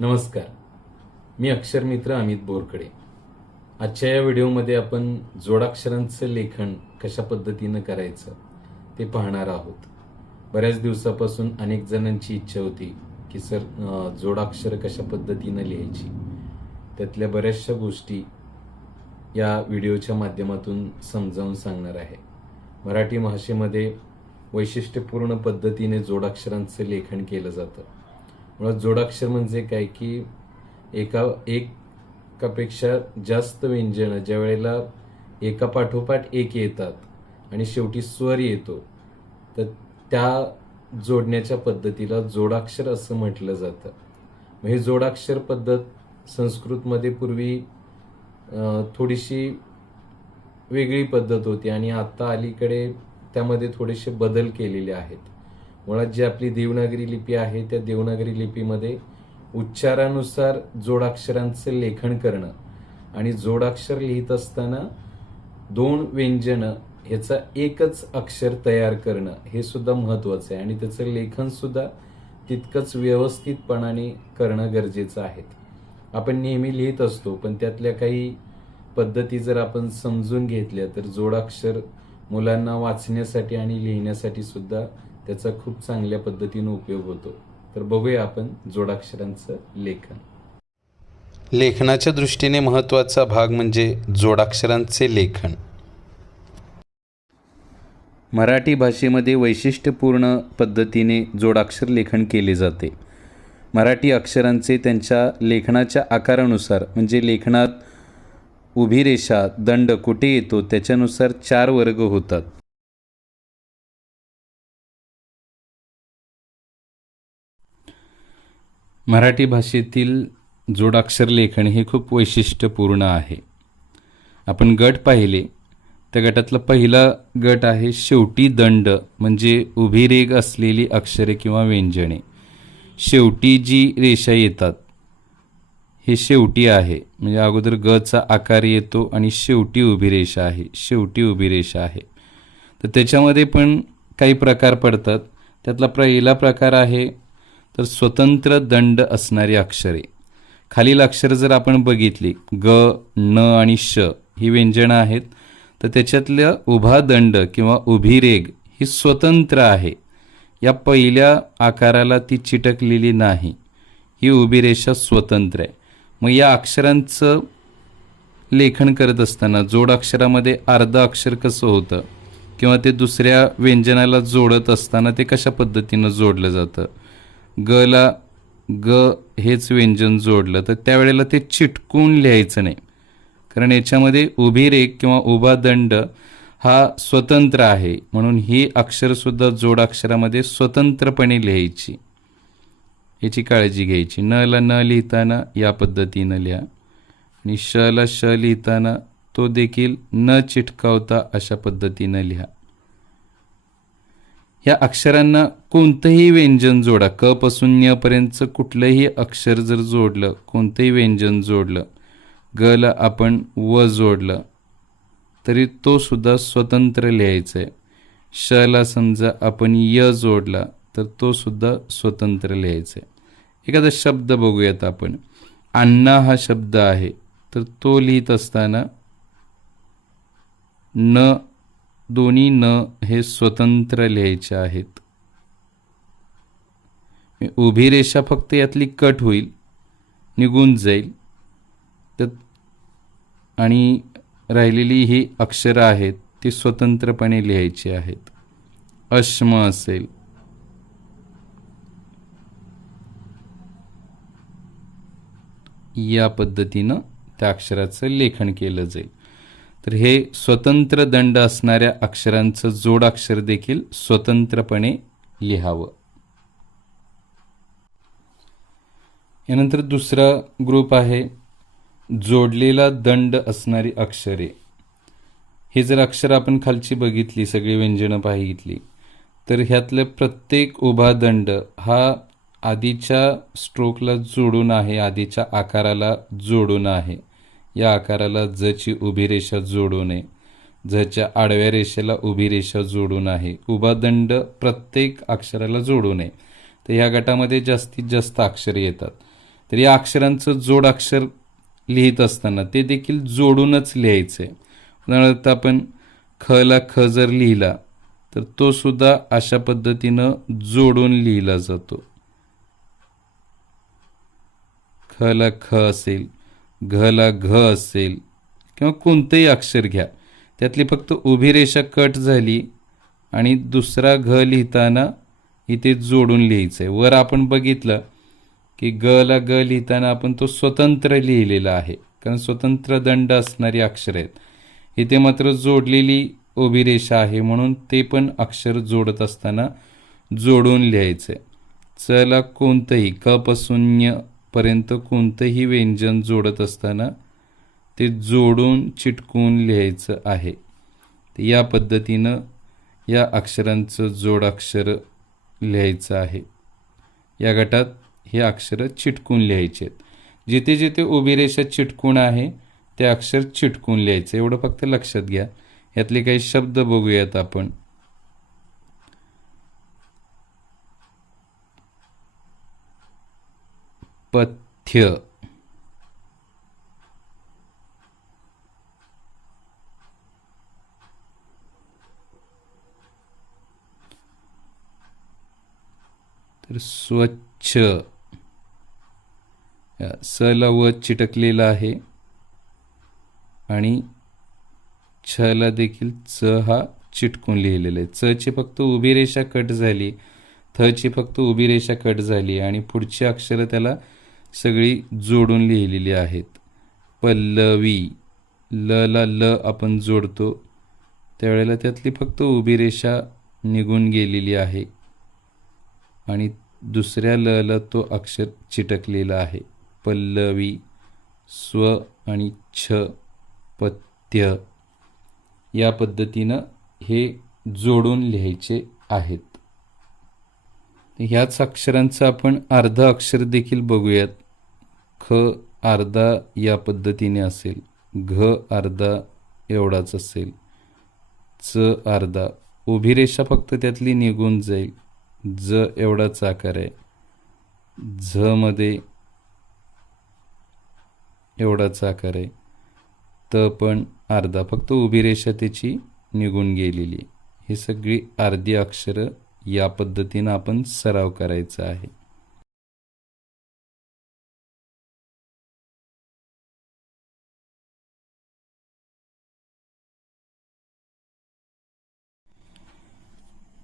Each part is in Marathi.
नमस्कार, मी अक्षर मित्र अमित बोरकडे. आजच्या या व्हिडिओमध्ये आपण जोडाक्षरांचं लेखन कशा पद्धतीनं करायचं ते पाहणार आहोत. बऱ्याच दिवसापासून अनेक जणांची इच्छा होती की सर जोडाक्षर कशा पद्धतीनं लिहायची. त्यातल्या बऱ्याचशा गोष्टी या व्हिडिओच्या माध्यमातून समजावून सांगणार आहे. मराठी भाषेमध्ये वैशिष्ट्यपूर्ण पद्धतीने जोडाक्षरांचं लेखन केलं जातं. मुळात जोडाक्षर म्हणजे काय की एकापेक्षा जास्त व्यंजनं ज्या वेळेला एका पाठोपाठ एक येतात आणि शेवटी स्वर येतो, तर त्या जोडण्याच्या पद्धतीला जोडाक्षर असं म्हटलं जातं. मग ही जोडाक्षर पद्धत संस्कृतमध्ये पूर्वी थोडीशी वेगळी पद्धत होती आणि आता अलीकडे त्यामध्ये थोडेसे बदल केलेले आहेत. मुळात जी आपली देवनागरी लिपी आहे त्या देवनागरी लिपीमध्ये उच्चारानुसार जोडाक्षरांचं लेखन करणं आणि जोडाक्षर लिहित असताना दोन व्यंजनं ह्याचा एकच अक्षर तयार करणं हे सुद्धा महत्वाचं आहे आणि त्याचं लेखन सुद्धा तितकंच व्यवस्थितपणाने करणं गरजेचं आहे. आपण नेहमी लिहित असतो, पण त्यातल्या काही पद्धती जर आपण समजून घेतल्या तर जोडाक्षर मुलांना वाचण्यासाठी आणि लिहिण्यासाठी सुद्धा त्याचा खूप चांगल्या पद्धतीने उपयोग होतो. तर बघूया आपण जोडाक्षरांचं लेखन. लेखनाच्या दृष्टीने महत्त्वाचा भाग म्हणजे जोडाक्षरांचे लेखन. मराठी भाषेमध्ये वैशिष्ट्यपूर्ण पद्धतीने जोडाक्षर लेखन केले जाते. मराठी अक्षरांचे त्यांच्या लेखनाच्या आकारानुसार म्हणजे लेखनात उभी रेषा, दंड कुठे येतो त्याच्यानुसार 4 वर्ग होतात. मराठी भाषेतील जोडाक्षर लेखन हे खूप वैशिष्ट्यपूर्ण आहे. आपण गट पाहिले, त्या गटातला पहिला गट आहे शेवटी दंड, म्हणजे उभी रेघ असलेली अक्षरे किंवा व्यंजने. शेवटी जी रेषा येतात हे शेवटी आहे, म्हणजे अगोदर गचा आकार येतो आणि शेवटी उभी रेषा आहे, शेवटी उभी रेषा आहे. तर त्याच्यामध्ये पण काही प्रकार पडतात. त्यातला पहिला प्रकार आहे तर स्वतंत्र दंड असणारी अक्षरे. खालील अक्षर जर आपण बघितली, ग, न आणि श ही व्यंजनं आहेत, तर त्याच्यातल्या उभा दंड किंवा उभी रेघ ही स्वतंत्र आहे. या पहिल्या आकाराला ती चिटकलेली नाही, ही उभी रेषा स्वतंत्र आहे. मग या अक्षरांचं लेखन करत असताना जोडाक्षरामध्ये अर्ध अक्षर कसं होतं किंवा ते दुसऱ्या व्यंजनाला जोडत असताना ते कशा पद्धतीनं जोडलं जातं. गला ग हेच व्यंजन जोडलं तर त्यावेळेला ते चिटकून लिहायचं नाही, कारण याच्यामध्ये उभी रेघ किंवा उभा दंड हा स्वतंत्र आहे. म्हणून ही अक्षरसुद्धा जोडाक्षरामध्ये स्वतंत्रपणे लिहायची, याची काळजी घ्यायची. न ला न लिहिताना या पद्धतीनं लिहा आणि श ला श लिहिताना तो देखील न चिटकावता अशा पद्धतीनं लिहा. या अक्षरांना कोणतंही व्यंजन जोडा, क पासून न्य पर्यंतचं कुठलंही अक्षर जर जोडलं, कोणतंही व्यंजन जोडलं, ग ला आपण व जोडलं तरी तो सुद्धा स्वतंत्र लिहायचं आहे. श ला समजा आपण य जोडला तर तो सुद्धा स्वतंत्र लिहायचा आहे. एखादा शब्द बघूयात आपण. अण्णा हा शब्द आहे, तर तो लिहित असताना न, दोन्ही न हे स्वतंत्र लिहायचे आहेत. उभी रेषा फक्त यातली कट होईल, निघून जाईल, तर आणि राहिलेली ही अक्षरं आहेत ती स्वतंत्रपणे लिहायची आहेत. अश्म असेल, या पद्धतीनं त्या अक्षराचं लेखन केलं जाईल. तर हे स्वतंत्र दंड असणाऱ्या अक्षरांचं जोडाक्षर देखील स्वतंत्रपणे लिहावं. यानंतर दुसरा ग्रुप आहे जोडलेला दंड असणारी अक्षरे. हे जर अक्षर आपण खालची बघितली, सगळी व्यंजनं पाहितली, तर ह्यातलं प्रत्येक उभा दंड हा आधीच्या स्ट्रोकला जोडून आहे, आधीच्या आकाराला जोडून आहे. या आकाराला जची उभी रेषा जोडून आहे, जच्या आडव्या रेषेला उभी रेषा जोडून आहे. उभा दंड प्रत्येक अक्षराला जोडून आहे. तर ह्या गटामध्ये जास्तीत जास्त अक्षरे येतात. तर या अक्षरांचं जोडाक्षर लिहित असताना ते देखील जोडूनच लिहायचं आहे. उदाहरणार्थ आपण ख ला ख जर लिहिला तर तो सुद्धा अशा पद्धतीनं जोडून लिहिला जातो. ख ला ख असेल, घ ला घ असेल किंवा कोणतंही अक्षर घ्या, त्यातली फक्त उभी रेषा कट झाली आणि दुसरा घ लिहिताना इथे जोडून लिहायचं आहे. वर आपण बघितलं की ग ला ग लिहिताना आपण तो स्वतंत्र लिहिलेला आहे, कारण स्वतंत्र दंड असणारी अक्षर आहेत. इथे मात्र जोडलेली उभी रेषा आहे म्हणून ते पण अक्षर जोडत असताना जोडून लिहायचं आहे. च ला कोणतंही क पासून ञ पर्यंत कोणतंही व्यंजन जोडत असताना ते जोडून चिटकून लिहायचं आहे. या पद्धतीनं या अक्षरांचं जोडाक्षर लिहायचं आहे. या गटात हे अक्षर चिटकून लिहायचे आहेत. जिथे जिथे उभी रेषा चिटकून आहे ते अक्षर चिटकून लिहायचं, एवढं फक्त लक्षात घ्या. यातले काही शब्द बघूयात आपण. पथ्य, तर स्वच्छ, स ला व चिटकलेला आहे आणि छ ला देखील च हा चिटकून लिहिलेला आहे. च ची फक्त उभी रेषा कट झाली, थ ची फक्त उभी रेषा कट झाली आणि पुढची अक्षरं त्याला सगळी जोडून लिहिलेली आहेत. पल्लवी, ल ला ल आपण जोडतो त्यावेळेला त्यातली फक्त उभी रेषा निघून गेलेली आहे आणि दुसऱ्या ल ला तो अक्षर चिटकलेला आहे. पल्लवी, स्व आणि छ, पथ्य. या पद्धतीनं हे जोडून लिहायचे आहेत. ह्याच अक्षरांचं आपण अर्ध अक्षर देखील बघूयात. ख अर्धा या पद्धतीने असेल, घ अर्धा एवढाच असेल, च अर्धा, उभी रेषा फक्त त्यातली निघून जाईल, ज एवढाच आकार आहे, झ मध्ये एवढाच आकार आहे, त पण अर्धा, फक्त उभी रेषा त्याची निघून गेलेली. ही सगळी अर्धी अक्षरं या पद्धतीनं आपण सराव करायचा आहे.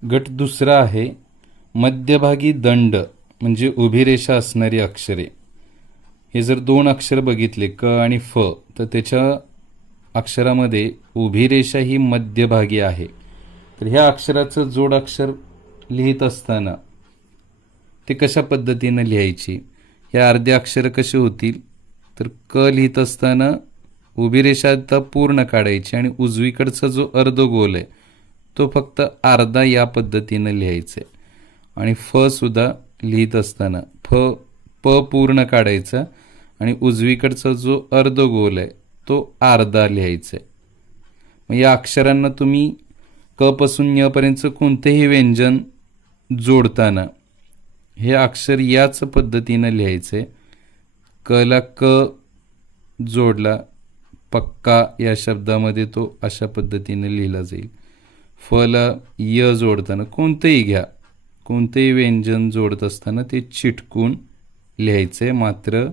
गट दुसरा आहे मध्यभागी दंड म्हणजे उभी रेषा असणारी अक्षरे. हे जर दोन अक्षर बघितले क आणि फ तर त्याच्या अक्षरामध्ये उभी रेषा ही मध्यभागी आहे. तर ह्या अक्षराचं जोडाक्षर लिहित असताना ते कशा पद्धतीनं लिहायची, हे अर्धे अक्षर कसे होतील, तर क लिहित असताना उभी रेषा आता पूर्ण काढायची आणि उजवीकडचा जो अर्धगोल आहे तो फक्त अर्धा या पद्धतीनं लिहायचं आहे. आणि फ सुद्धा लिहित असताना प पूर्ण काढायचा आणि उजवीकडचा जो अर्धगोल आहे तो अर्धा लिहायचा आहे. मग या अक्षरांना तुम्ही क पासून ञ पर्यंत कोणतेही व्यंजन जोडताना हे अक्षर याच पद्धतीनं लिहायचे. क ला क जोडला, पक्का या शब्दामध्ये तो अशा पद्धतीने लिहिला जाईल. फ ला य जोडताना कोणतेही घ्या, कोणतेही व्यंजन जोडत असताना ते चिटकून लिहायचे. मात्र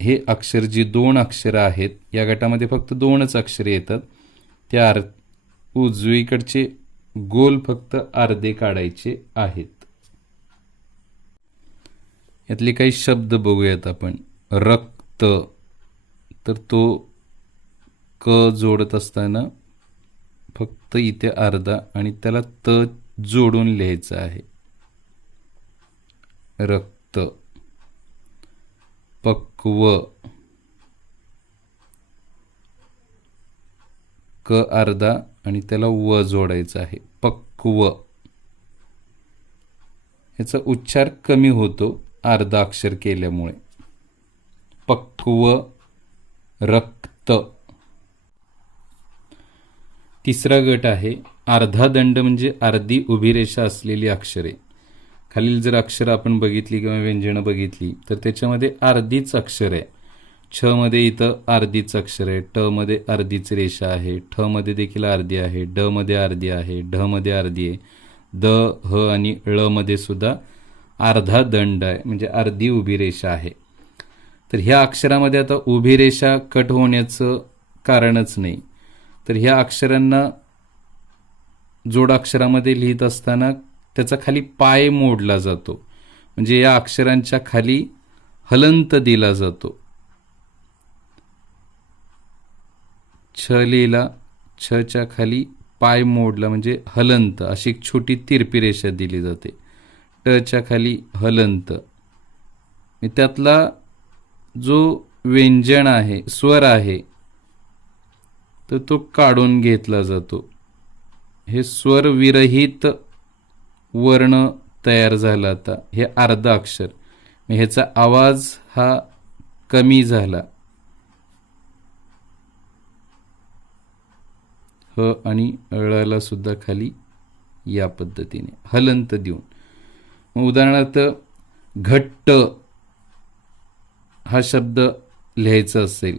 हे अक्षर जी दोन अक्षरं आहेत या गटामध्ये फक्त दोनच अक्षरे येतात, त्या उजवीकडचे गोल फक्त अर्धे काढायचे आहेत. यातले काही शब्द बघूयात आपण. रक्त, तर तो क जोडत असताना फक्त इथे अर्धा आणि त्याला त जोडून लिहायचं आहे. रक्त. पक्व, क अर्धा आणि त्याला व जोडायचं आहे. पक्व. याचा उच्चार कमी होतो अर्धा अक्षर केल्यामुळे. पक्व. रक्त. तिसरा गट आहे अर्धा दंड म्हणजे अर्धी उभी रेषा असलेली अक्षरे. खालील जर अक्षरं आपण बघितली किंवा व्यंजनं बघितली तर त्याच्यामध्ये अर्धीच अक्षर आहे. छ मध्ये इथं अर्धीच अक्षर आहे, ट मध्ये अर्धीच रेषा आहे, ठ मध्ये देखील अर्धी आहे, ड मध्ये अर्धी आहे, ढ मध्ये अर्धी आहे, द ह आणि ळ मध्ये सुद्धा अर्धा दंड आहे, म्हणजे अर्धी उभी रेषा आहे. तर ह्या अक्षरामध्ये आता उभी रेषा कट होण्याचं कारणच नाही. तर ह्या अक्षरांना जोडाक्षरामध्ये लिहित असताना त्याचा खाली पाय मोडला जातो, म्हणजे या अक्षरांच्या खाली हलंत दिला जातो. छ लिहिला, छच्या खाली पाय मोडला म्हणजे हलंत, अशी एक छोटी तिरपी रेषा दिली जाते. टच्या खाली हलंत. त्यातला जो व्यंजन आहे, स्वर आहे, तर तो काढून घेतला जातो. हे स्वर विरहित वर्ण तयार झाला. आता हे अर्ध अक्षर, ह्याचा आवाज हा कमी झाला. ह आणि ळला सुद्धा खाली या पद्धतीने हलंत देऊन. मग उदाहरणार्थ घट्ट हा शब्द लिहायचा असेल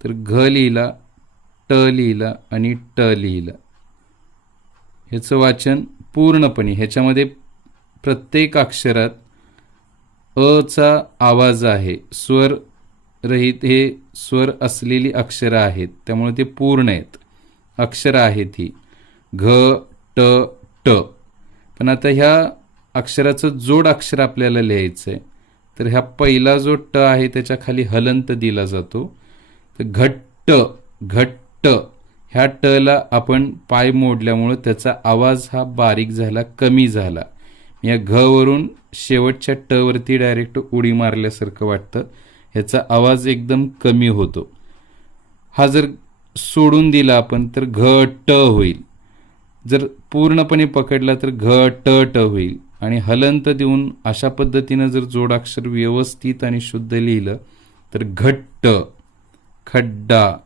तर घ लिहिला, ट लिहिला आणि ट लिहिला. ह्याचं वाचन पूर्णपणे, ह्याच्यामध्ये प्रत्येक अक्षरात अचा आवाज आहे. स्वर रहित हे स्वर असलेली अक्षरं आहेत, त्यामुळे ते पूर्ण आहेत, अक्षरं आहेत ही. घ ट ट. पण आता ह्या अक्षराचं जोड अक्षर आपल्याला लिहायचं आहे, तर ह्या पहिला जो ट आहे त्याच्या खाली हलंत दिला जातो. तर घट्ट घट्ट ह्या टला आपण पाय मोडल्यामुळं त्याचा आवाज हा बारीक झाला, कमी झाला. या घ वरून शेवटच्या ट वरती डायरेक्ट उडी मारल्यासारखं वाटतं, ह्याचा आवाज एकदम कमी होतो. हा जर सोडून दिला आपण तर घ ट होईल. जर पूर्णपणे पकडला तर घ ट ट होईल. आणि हलंत देऊन अशा पद्धतीनं जर जोडाक्षर व्यवस्थित आणि शुद्ध लिहिलं तर घट्ट, खड्डा,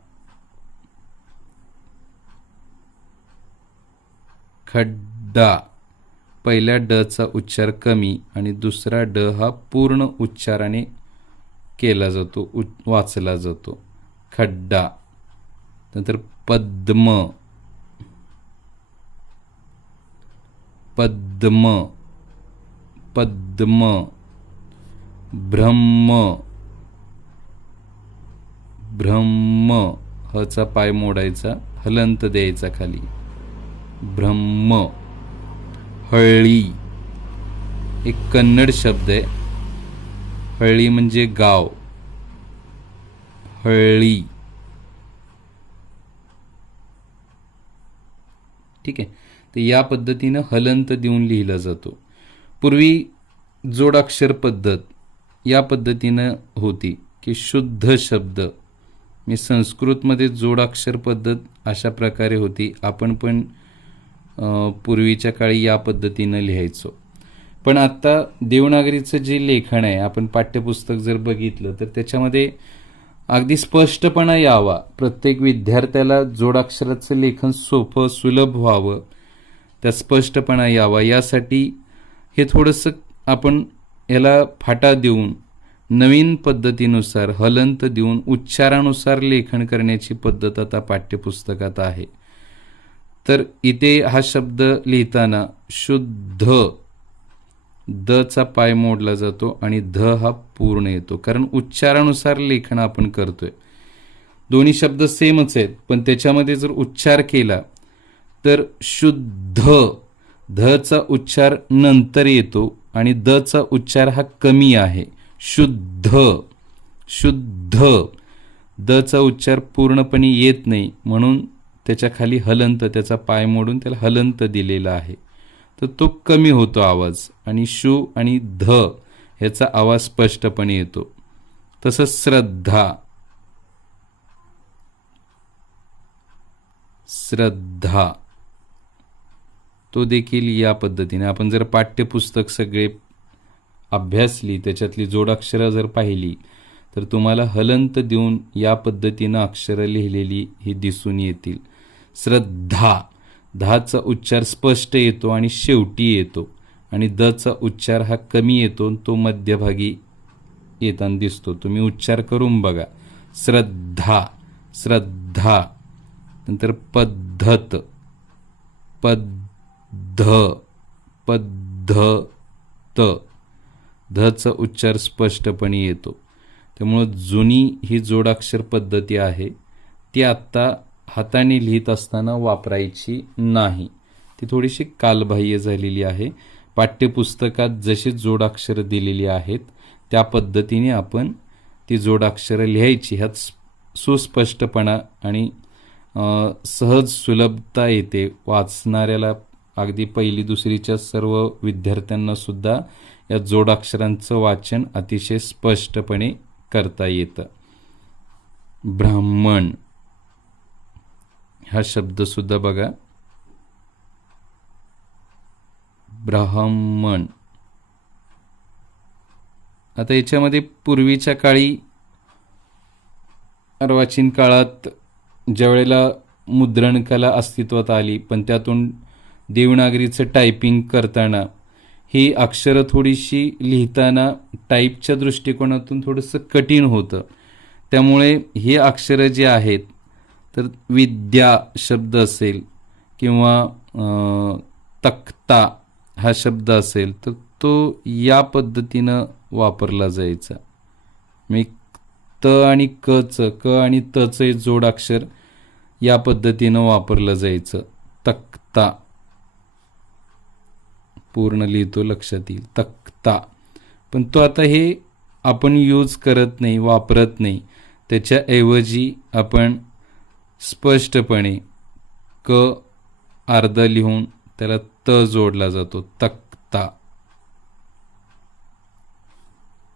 खड्डा. पहिल्या ड चा उच्चार कमी आणि दुसरा ड हा पूर्ण उच्चाराने केला जातो, वाचला जातो. खड्डा. नंतर पद्म, पद्म, पद्म. ब्रह्म, ब्रह्म. हचा पाय मोडायचा, हलंत द्यायचा खाली. ब्रह्म. हळी एक कन्नड शब्द आहे. हळी म्हणजे गाव. हळी. ठीक आहे. तर या पद्धतीनं हलंत देऊन लिहिला जातो. पूर्वी जोडाक्षर पद्धत या पद्धतीनं होती की शुद्ध शब्द. मी संस्कृतमध्ये जोडाक्षर पद्धत अशा प्रकारे होती. आपण पण पूर्वीच्या काळी या पद्धतीनं लिहायचो. पण आता देवनागरीचं जे लेखन आहे, आपण पाठ्यपुस्तक जर बघितलं तर त्याच्यामध्ये अगदी स्पष्टपणा यावा, प्रत्येक विद्यार्थ्याला जोडाक्षराचं लेखन सोपं सुलभ व्हावं, त्या स्पष्टपणा यावा, यासाठी हे थोडंसं आपण याला फाटा देऊन नवीन पद्धतीनुसार हलंत देऊन उच्चारानुसार लेखन करण्याची पद्धत आता पाठ्यपुस्तकात आहे. तर इथे हा शब्द लिहिताना शुद्ध द चा पाय मोडला जातो आणि ध हा पूर्ण येतो, कारण उच्चारानुसार लेखन आपण करतोय. दोन्ही शब्द सेमच आहेत, पण त्याच्यामध्ये जर उच्चार केला तर शुद्ध, ध चा उच्चार नंतर येतो आणि द चा उच्चार हा कमी आहे. शुद्ध, शुद्ध. द चा उच्चार पूर्णपणे येत नाही, म्हणून त्याच्या खाली हलंत, त्याचा पाय मोडून त्याला हलंत दिलेला आहे, तर तो कमी होतो आवाज. आणि शू आणि ध ह्याचा आवाज स्पष्टपणे येतो. तसंच श्रद्धा, श्रद्धा, तो देखील या पद्धतीने. आपण जर पाठ्यपुस्तक सगळे अभ्यासली, त्याच्यातली जोडाक्षरं जर पाहिली तर तुम्हाला हलंत देऊन या पद्धतीनं अक्षरं लिहिलेली ही दिसून येतील. श्रद्धा, धाचा उच्चार स्पष्ट येतो आणि शेवटी येतो, आणि दचा उच्चार हा कमी येतो, तो मध्यभागी येताना दिसतो. तुम्ही उच्चार करून बघा. श्रद्धा, श्रद्धा. नंतर पद्धत, पद्ध, पद्धत. धचा उच्चार स्पष्टपणे येतो. त्यामुळं जुनी ही जोडाक्षर पद्धती आहे ती आत्ता हाताने लिहित असताना वापरायची नाही. ती थोडीशी कालबाह्य झालेली आहे. पाठ्यपुस्तकात जशी जोडाक्षरं दिलेली आहेत त्या पद्धतीने आपण ती जोडाक्षरं लिहायची. ह्यात सुस्पष्टपणा आणि सहज सुलभता येते. वाचणाऱ्याला अगदी पहिली दुसरीच्या सर्व विद्यार्थ्यांना सुद्धा या जोडाक्षरांचं वाचन अतिशय स्पष्टपणे करता येतं. ब्राह्मण हा शब्द सुद्धा बघा. ब्राह्मण. आता याच्यामध्ये पूर्वीच्या काळी अर्वाचीन काळात ज्यावेळेला मुद्रणकला अस्तित्वात आली, पण त्यातून देवनागरीचं टायपिंग करताना ही अक्षरं थोडीशी लिहिताना टाईपच्या दृष्टिकोनातून थोडंसं कठीण होतं. त्यामुळे हे अक्षरं जे आहेत, तर विद्या शब्द असेल किंवा तक्ता हा शब्द असेल तर तो या पद्धतीनं वापरला जायचा. मी त आणि क आणि तचं जोडाक्षर या पद्धतीनं वापरलं जायचं. तक्ता पूर्ण लिहितो, लक्षात येईल. तक्ता. पण तो आता हे आपण यूज करत नाही, वापरत नाही. त्याच्याऐवजी आपण स्पष्टपणे क अर्ध लिहून त्याला त जोडला जातो. तक्ता.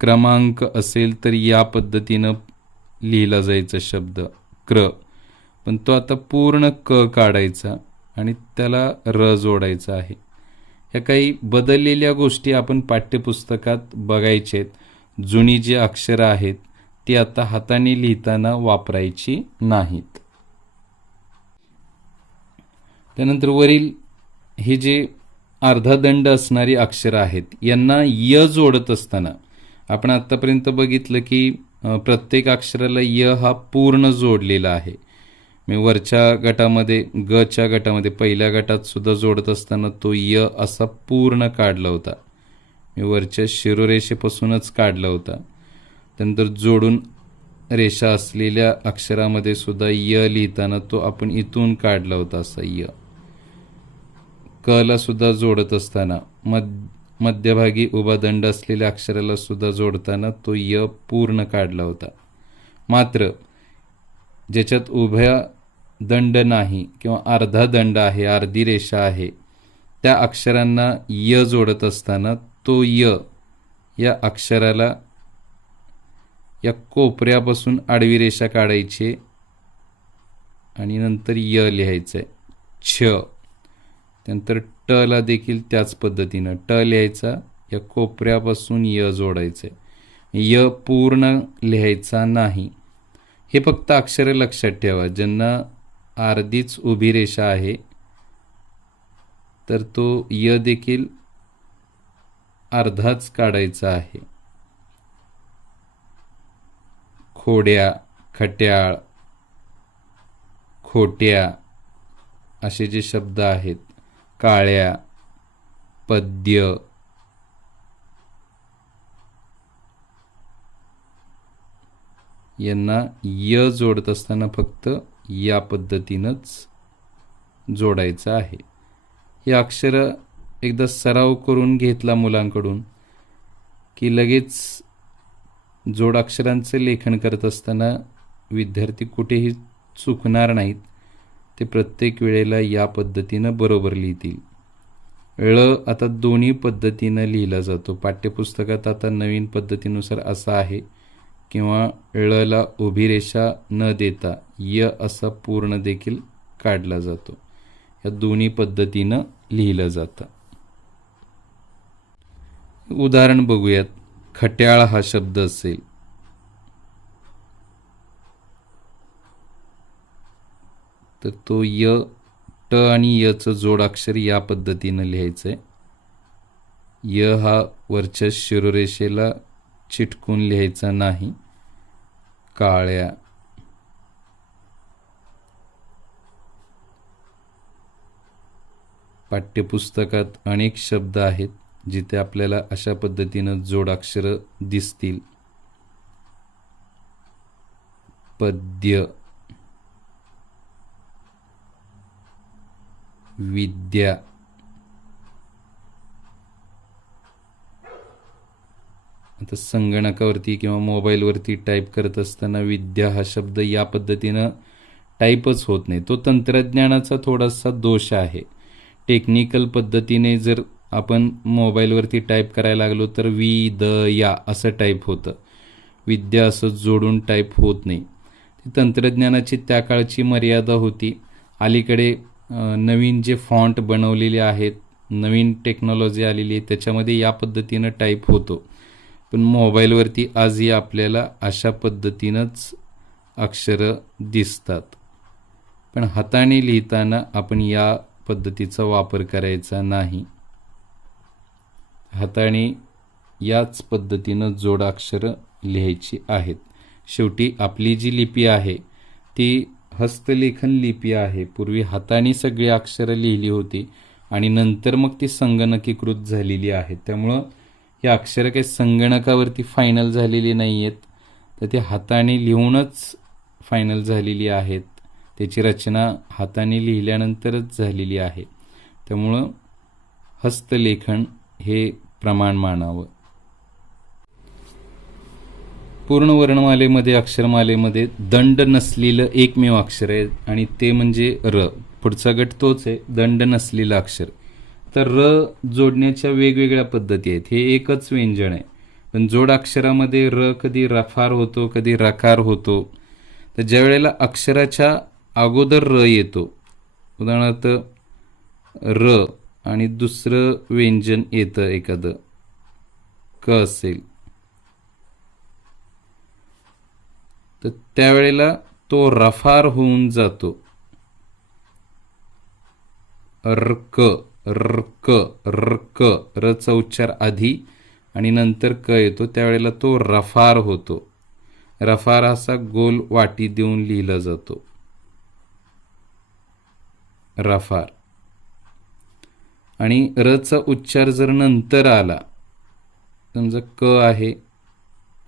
क्रमांक असेल तर या पद्धतीनं लिहिला जायचा शब्द क्र, पण तो आता पूर्ण क काढायचा आणि त्याला र जोडायचा आहे. ह्या काही बदललेल्या गोष्टी आपण पाठ्यपुस्तकात बघायचे आहेत. जुनी जी अक्षरं आहेत ती आता हाताने लिहिताना वापरायची नाहीत. त्यानंतर वरील हे जे अर्धा दंड असणारी अक्षरं आहेत यांना य जोडत असताना आपण आत्तापर्यंत बघितलं की प्रत्येक अक्षराला य हा पूर्ण जोडलेला आहे. मी वरच्या गटामध्ये गच्या गटामध्ये पहिल्या गटात सुद्धा जोडत असताना तो य असा पूर्ण काढला होता. मी वरच्या शिरोरेषेपासूनच काढला होता. त्यानंतर जोडून रेषा असलेल्या अक्षरामध्ये सुद्धा य लिहिताना तो आपण इथून काढला होता असा य. क ला सुद्धा जोडत असताना मध्यभागी उभा दंड असलेल्या अक्षराला सुद्धा जोडताना तो य पूर्ण काढला होता. मात्र ज्याच्यात उभ्या दंड नाही किंवा अर्धा दंड आहे, अर्धी रेषा आहे, त्या अक्षरांना य जोडत असताना तो य या अक्षराला या कोपऱ्यापासून आडवी रेषा काढायची आणि नंतर य लिहायचं आहे. छ. त्यानंतर ट ला देखील त्याच पद्धतीनं ट लिहायचा, या कोपऱ्यापासून य जोडायचं आहे. य पूर्ण लिहायचा नाही. हे फक्त अक्षरं लक्षात ठेवा. ज्यांना अर्धीच उभी रेषा आहे तर तो य देखील अर्धाच काढायचा आहे. खोड्या, खट्याळ, खोट्या असे जे शब्द आहेत, काळ्या, पद्य, यांना य जोडत असताना फक्त या पद्धतीनंच जोडायचं आहे. हे अक्षरं एकदा सराव करून घेतला मुलांकडून की लगेच जोडाक्षरांचं लेखन करत असताना विद्यार्थी कुठेही चुकणार नाहीत. ते प्रत्येक वेळेला या पद्धतीनं बरोबर लिहितील. ळ आता दोन्ही पद्धतीनं लिहिला जातो. पाठ्यपुस्तकात आता नवीन पद्धतीनुसार असं आहे किंवा ळला उभी रेषा न देता य असा पूर्ण देखील काढला जातो. या दोन्ही पद्धतीनं लिहिलं जातं. उदाहरण बघूयात. खट्याळ हा शब्द असेल तर तो य, ट आणि य चं जोडाक्षर या पद्धतीनं लिहायचंय. य हा वरच्या शिरोरेषेला चिटकून लिहायचा नाही. काळ्या. पाठ्यपुस्तकात अनेक शब्द आहेत जिथे आपल्याला अशा पद्धतीनं जोडाक्षरं दिसतील. पद्य, विद्या, आता संगणकावरती किंवा मोबाईलवरती टाईप करत असताना विद्या हा शब्द या पद्धतीनं टाईपच होत नाही. तो तंत्रज्ञानाचा थोडासा दोष आहे. टेक्निकल पद्धतीने जर आपण मोबाईलवरती टाईप करायला लागलो तर या असं टाईप होतं. विद्या असं जोडून टाईप होत नाही. तंत्रज्ञानाची त्या काळची मर्यादा होती. अलीकडे नवीन जे फॉन्ट बनवलेले आहेत, नवीन टेक्नॉलॉजी आलेली आहे, त्याच्यामध्ये या पद्धतीनं टाईप होतो. पण मोबाईलवरती आजही आपल्याला अशा पद्धतीनंच अक्षरं दिसतात. पण हाताने लिहिताना आपण या पद्धतीचा वापर करायचा नाही. हाताने याच पद्धतीनं जोडाक्षरं लिहायची आहेत. शेवटी आपली जी लिपी आहे ती हस्तलेखन लिपी आहे. पूर्वी हाताने सगळी अक्षरं लिहिली होती आणि नंतर मग ती संगणकीकृत झालेली आहेत. त्यामुळं ही अक्षरं काही संगणकावरती फायनल झालेली नाही आहेत, तर ती हाताने लिहूनच फायनल झालेली आहेत. त्याची रचना हाताने लिहिल्यानंतरच झालेली आहे. त्यामुळं हस्तलेखन हे प्रमाण मानावं. पूर्ण वर्णमालेमध्ये, अक्षरमालेमध्ये दंड नसलेलं एकमेव अक्षर आहे आणि ते म्हणजे र. पुढचा गट तोच आहे, दंड नसलेलं अक्षर. तर र जोडण्याच्या वेगवेगळ्या पद्धती आहेत. हे एकच व्यंजन आहे, पण जोड अक्षरामध्ये र कधी रफार होतो, कधी रकार होतो. तर ज्या वेळेला अक्षराच्या अगोदर र येतो, उदाहरणार्थ र आणि दुसरं व्यंजन येतं एखादं, क असेल, तर त्यावेळेला तो रफार होऊन जातो. रक, रक, रक, रचा उच्चार आधी आणि नंतर क येतो, त्यावेळेला तो रफार होतो. रफार असा गोल वाटी देऊन लिहिला जातो, रफार. आणि रचा उच्चार जर नंतर आला, समजा क आहे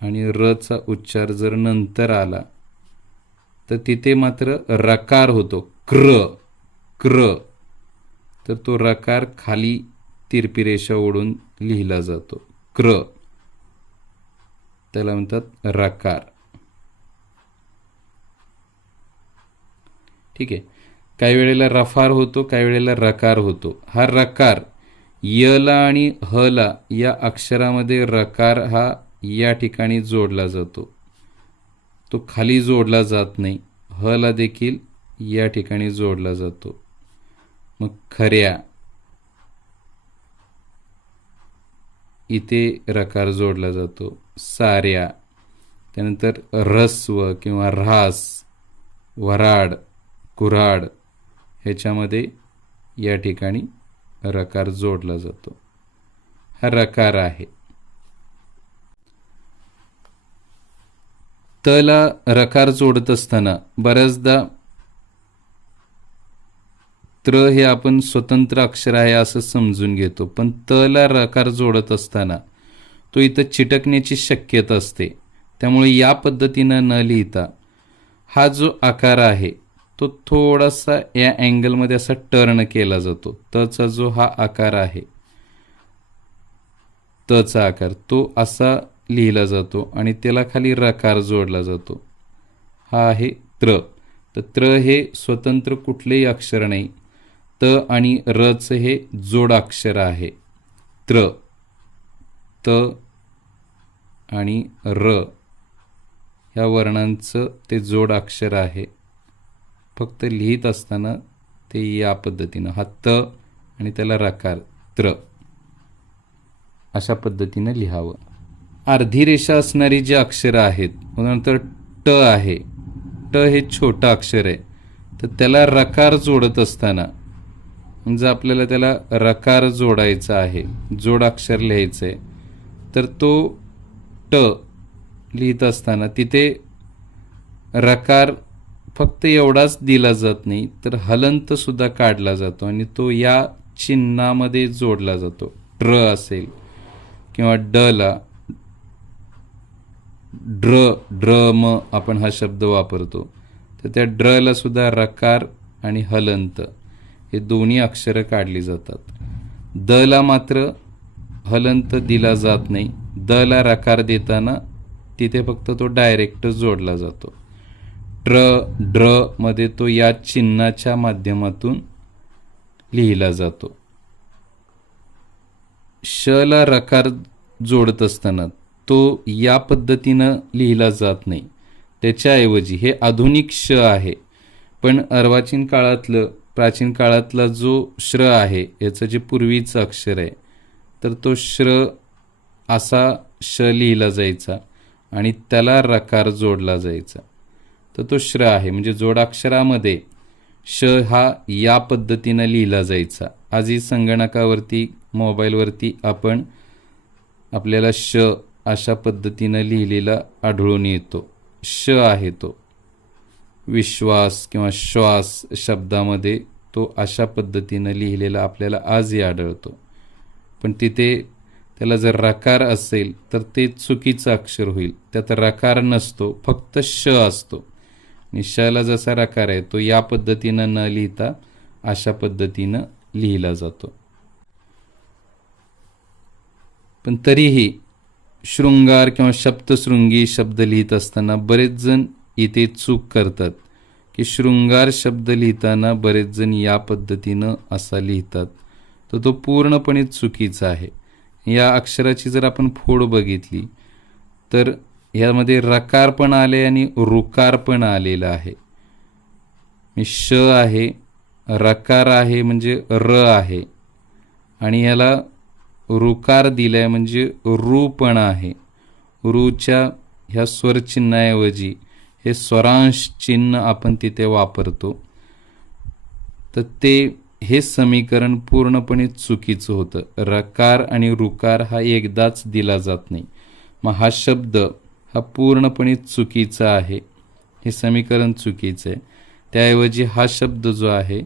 आणि रचा उच्चार जर नंतर आला तर तिथे मात्र रकार होतो, क्र, क्र. तर तो रकार खाली तिरपी रेषा ओढून लिहिला जातो, क्र. त्याला म्हणतात रकार. ठीक आहे. काही वेळेला रफार होतो, काही वेळेला रकार होतो. हा रकार यला आणि हला या अक्षरामध्ये रकार हा या ठिकाणी जोडला जातो. तो खाली जोडला जात नाही. हला देखील या ठिकाणी जोडला जातो. मग खऱ्या, इथे रकार जोडला जातो. साऱ्या, त्यानंतर ऱ्हस्व किंवा ऱ्हास, वराड, कुऱ्हाड, ह्याच्यामध्ये या ठिकाणी रकार जोडला जातो. हा रकार आहे. तला रकार जोडत असताना बऱ्याचदा त्र हे आपण स्वतंत्र अक्षर आहे असं समजून घेतो, पण तला रकार जोडत असताना तो इथं चिटकण्याची शक्यता असते. त्यामुळे या पद्धतीनं न लिहिता हा जो आकार आहे तो थोडासा या अँगलमध्ये असा टर्न केला जातो. तचा जो हा आकार आहे, तचा आकार, तो असा लिहिला जातो आणि त्याला खाली रकार जोडला जातो. हा आहे त्र. तर त्र हे स्वतंत्र कुठलेही अक्षर नाही. त आणि रच हे जोडाक्षर आहे. त्र, त आणि र ह्या वर्णांचं ते जोड अक्षर आहे. फक्त लिहित असताना ते या पद्धतीनं, हा त आणि त्याला रकार, त्र, अशा पद्धतीनं लिहावं. अर्धी रेषा असणारी जी अक्षरं आहेत, उदाहरणार्थ ट आहे, ट हे छोटं अक्षर आहे, तर त्याला रकार जोडत असताना म्हणजे आपल्याला त्याला रकार जोडायचा आहे, जोडाक्षर लिहायचं आहे, तर तो ट लिहित असताना तिथे रकार फक्त एवढाच दिला जात नाही, तर हलंत सुद्धा काढला जातो आणि तो या चिन्हामध्ये जोडला जातो. ट्र असेल किंवा डला ड्रम आपण हा शब्द वापरतो, तर त्या ड्रला सुद्धा रकार आणि हलंत हे दोन्ही अक्षरं काढली जातात. दला मात्र हलंत दिला जात नाही. दला रकार देताना तिथे फक्त तो डायरेक्ट जोडला जातो. ड्र मध्ये तो या चिन्हाच्या माध्यमातून लिहिला जातो. शला रकार जोडत असताना तो या पद्धतीनं लिहिला जात नाही. त्याच्याऐवजी हे आधुनिक श आहे, पण अर्वाचीन काळातलं प्राचीन काळातला जो श्र आहे, याचं जे पूर्वीचं अक्षर आहे, तर तो श्र असा श लिहिला जायचा आणि त्याला रकार जोडला जायचा, तर तो श्र आहे. म्हणजे जोडाक्षरामध्ये श हा या पद्धतीनं लिहिला जायचा. आजही संगणकावरती मोबाईलवरती आपल्याला श अशा पद्धतीनं लिहिलेला आढळून येतो. श आहे तो. विश्वास किंवा श्वास शब्दामध्ये तो अशा पद्धतीनं लिहिलेला आपल्याला आजही आढळतो. पण तिथे त्याला जर रकार असेल तर ते चुकीचं अक्षर होईल. त्यात रकार नसतो, फक्त श असतो. आणि शला जसा रकार आहे तो या पद्धतीनं न लिहिता अशा पद्धतीनं लिहिला जातो. पण तरीही शृंगार किंवा सप्तशृंगी शब्द लिहित असताना बरेच जण इथे चूक करतात की शृंगार शब्द लिहिताना बरेच जण या पद्धतीनं असा लिहितात, तर तो पूर्णपणे चुकीचा आहे. या अक्षराची जर आपण फोड बघितली तर यामध्ये रकार पण आले आणि रुकार पण आलेला आहे. श आहे, रकार आहे म्हणजे र आहे, आणि याला रुकार दिलाय म्हणजे रू पण आहे. रूच्या ह्या स्वरचिन्हाऐवजी हे स्वरांश चिन्ह आपण तिथे वापरतो, तर हे समीकरण पूर्णपणे चुकीचं होतं. रकार आणि रुकार हा एकदाच दिला जात नाही. मग हा शब्द हा पूर्णपणे चुकीचा आहे, हे समीकरण चुकीचं आहे. त्याऐवजी हा शब्द जो आहे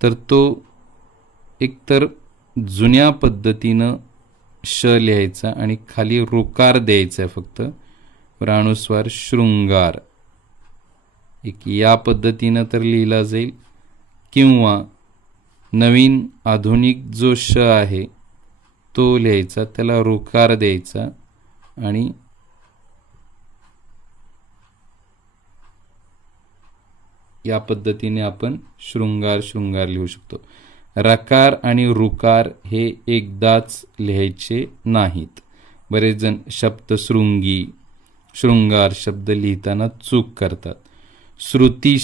तर तो एकतर जुन्या पद्धतीनं श लिहायचा आणि खाली रुकार द्यायचा आहे फक्त, अनुस्वार शृंगार एक या पद्धतीनं तर लिहिला जाईल, किंवा नवीन आधुनिक जो श आहे तो लिहायचा, त्याला रुकार द्यायचा आणि या पद्धतीने आपण शृंगार लिहू शकतो. रकार आणि रुकार हे एकदाच लिहायचे नाहीत. बरेच जण सप्तशृंगी शृंगार शब्द लिहिताना चूक करतात. श्रुती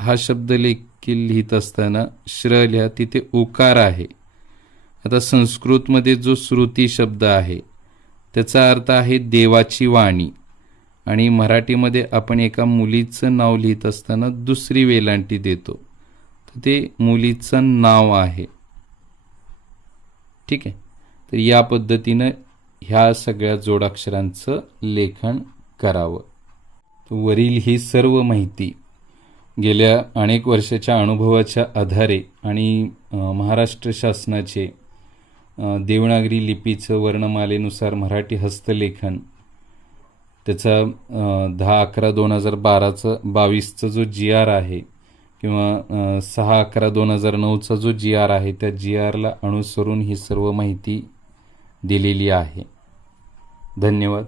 हा शब्द लिहित असताना श्र लिहा, तिथे उकार आहे. आता संस्कृतमध्ये जो श्रुती शब्द आहे त्याचा अर्थ आहे देवाची वाणी, आणि मराठीमध्ये आपण एका मुलीचं नाव लिहित असताना दुसरी वेलांटी देतो, तर ते मुलीचं नाव आहे. ठीक आहे. तर या पद्धतीनं ह्या सगळ्या जोडाक्षरांचं लेखन करावं. वरील ही सर्व माहिती गेल्या अनेक वर्षाच्या अनुभवाच्या आधारे आणि महाराष्ट्र शासनाचे देवनागरी लिपीचं वर्णमालेनुसार मराठी हस्तलेखन त्याचा 10/11/2022चा जो GR आहे किंवा 6/11/2009चा जो GR आहे, त्या GRला अनुसरून ही सर्व माहिती दिलेली आहे. धन्यवाद.